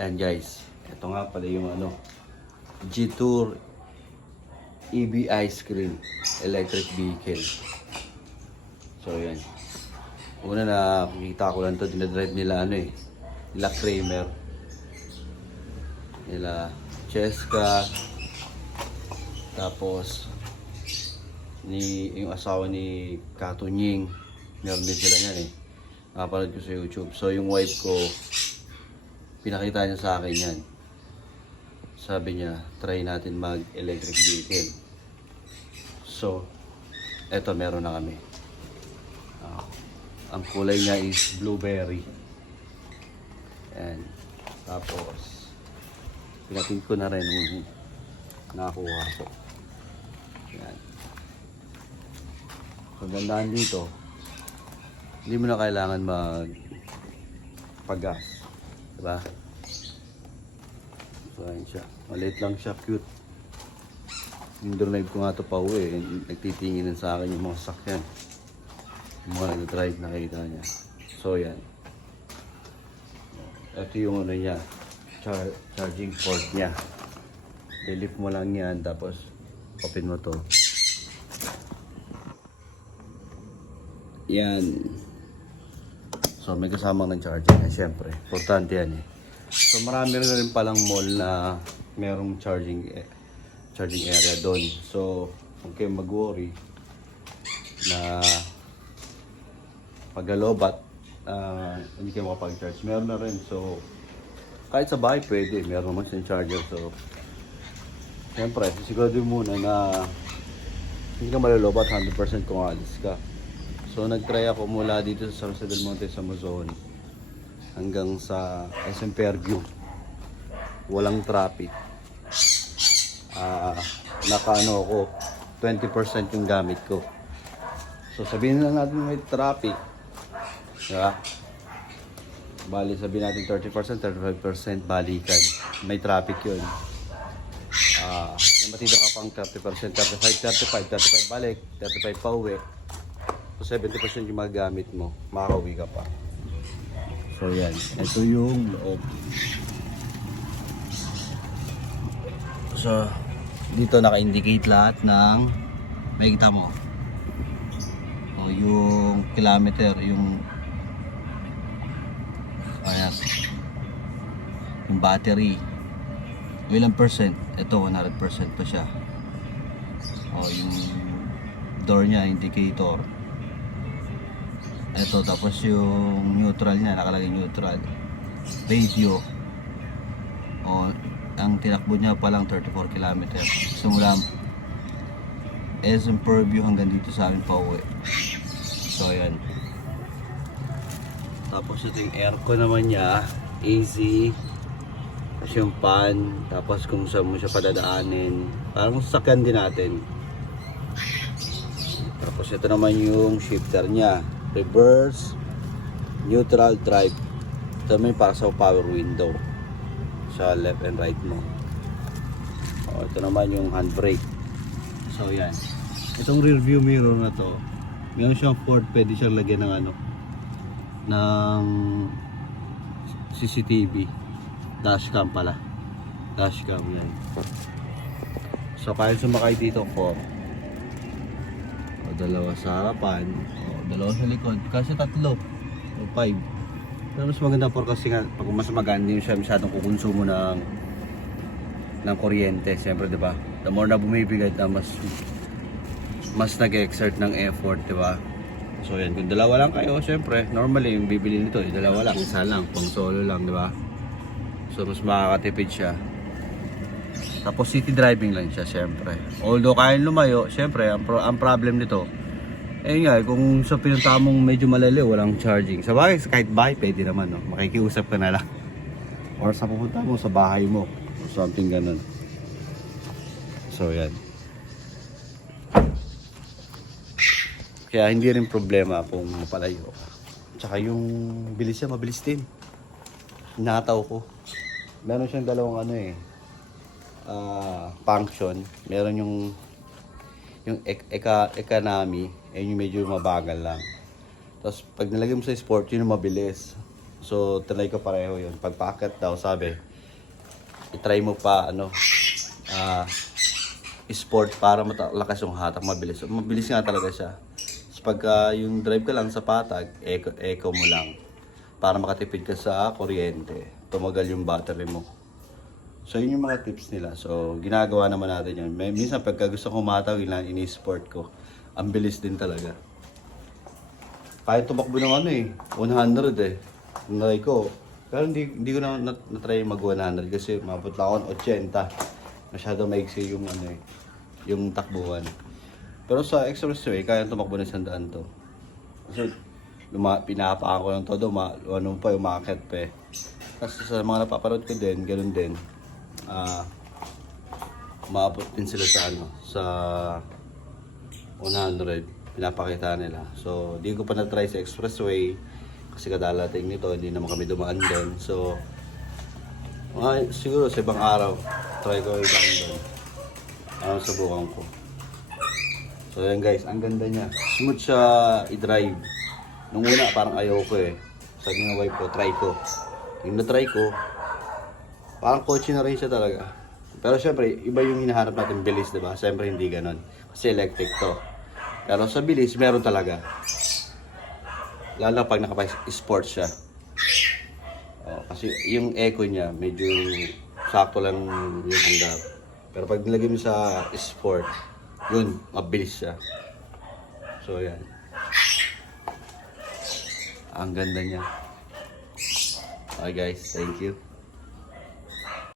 Ayan guys, ito nga pala yung G-Tour EV ice cream electric vehicle. So yan. Una na nakikita ko lang to, dinadrive nila nila Kramer, nila Cheska, tapos yung asawa ni Katunying, meron din sila niyan nakapanood ko sa YouTube. So yung wife ko, pinakita niya sa akin yan. Sabi niya, try natin mag electric vehicle. So eto, meron na kami. Ang kulay niya is blueberry. And tapos pinapin ko na rin yung nakakuha ko. Yan. Pagandaan dito, hindi mo na kailangan paggas, diba? So ayun siya, maliit lang siya, cute. Yung drive ko nga ito pa uwi, nagtitingin sa akin yung mga sakyan, yung mga nag-drive, nakita niya. So yan, ito yung niya, charging port niya. I-lift mo lang yan, tapos open mo to. Yan. So may kasamang ng charger na, syempre. Importante yan So marami rin palang mall na merong charging area doon. So huwag kayong mag-worry na pag-alobat hindi kayo makapag-charge. Meron na rin. So kahit sa bahay pwede, meron naman siyang charger. So syempre, sigurado muna na hindi ka malalobat 100% kung alis ka. So nag-try ako mula dito sa San Jose del Monte sa Mozon hanggang sa SM Fairview. Walang traffic. Nakaano ako, 20% yung gamit ko. So sabihin na natin may traffic. Diba? Bali sabihin natin 30%, 35% balikan. May traffic yun. Matito ka pang 30%, 35 balik, 35 pa uwi. So 70% yung magamit mo, makakauwi ka pa. So yan, ito yung loob. So dito naka-indicate lahat ng, makikita mo yung kilometer, yung ayan, yung battery, ilang percent. Ito 100% pa siya. Yung door nya, indicator. Ito, tapos yung neutral nya, nakalagay neutral. Radio, ang tinakbo nya palang 34 km simula SM Fairview hanggang dito sa amin pa uwi. So ayan. Tapos ito yung aircon naman nya, easy. Tapos yung fan, tapos kung saan mo siya padadaanin, parang sasakyan din natin. Tapos ito naman yung shifter nya, reverse, neutral, drive. Ito may para sa power window sa left and right mo. Ito naman yung handbrake. So yan, itong rear view mirror na to, meron siyang port, pwede siyang lagyan ng ng CCTV, dashcam pala, dashcam yan. So kaya sumakay dito 4, dalawa sa harapan, dalawa sa likod, kasi 3 o 5. Pero mas maganda po kasi nga pag mas maganda, hindi siya masyadong kukonsumo ng kuryente, siyempre, 'di ba? The more na bumibigay, mas nag-exert ng effort, 'di ba? So yan, kung dalawa lang kayo, siyempre, normally yung bibili nito, dalawa lang, isa lang, pang solo lang, 'di ba? So mas makakatipid siya. Tapos city driving lang siya, siyempre. Although kayang lumayo, siyempre, ang problem nito, nga, kung sa pinunta mong medyo malalayo, walang charging. Sa bagay, kahit bahay, pwede naman, no? Makikiusap ka na lang. Or sa pupunta mo, sa bahay mo. Or something ganun. So, yan. Kaya hindi rin problema kung mapalayo. Tsaka yung bilis siya, mabilis din. Nataw ko. Meron siyang dalawang function. Meron yung economy, yung medyo mabagal lang. Tapos pag nilagay mo sa sport, yun yung mabilis. So try ko pareho yun. Pag paakyat daw, sabi i-try mo pa sport para malakas yung hatak, mabilis. Mabilis nga talaga siya. So, pagka yung drive ka lang sa patag, eco mo lang para makatipid ka sa kuryente. Tumagal yung battery mo. So yun yung mga tips nila. So ginagawa naman natin yun. Minsan pagka gusto kong matawid lang, ini-sport ko. Ang bilis din talaga. Kahit tumakbo ng 100 Try ko. Pero hindi ko na try mag 100 kasi mabot lang ako ng 80. Masyado maiksi yung yung takbuhan. Pero sa expressway, kaya tumakbo ng 100 to. Kasi pinapaan ko ng todo, umakit pa eh. Kasi sa mga napapanood ko din, ganun din. Maabot din sila sa 100, pinapakita nila. So, di ko pa na-try sa expressway kasi kadalating nito, hindi naman kami dumaan doon. So, siguro sa ibang araw, try ko ibang doon. Subukan ko. So, yan guys, ang ganda niya. Smooth siya i-drive. Nung una, parang ayaw ko eh. Sabi ng wife ko, try ko. Yung na-try ko, parang kotse na rin siya talaga. Pero syempre, iba yung hinahanap natin bilis, diba? Syempre hindi ganon. Kasi electric to. Pero sa bilis, meron talaga. Lalo pag nakapag-sport siya. Kasi yung echo niya, medyo sakto lang yung andar. Pero pag nilagay mo sa sport, yun, mabilis siya. So yan. Ang ganda niya. Okay guys, thank you.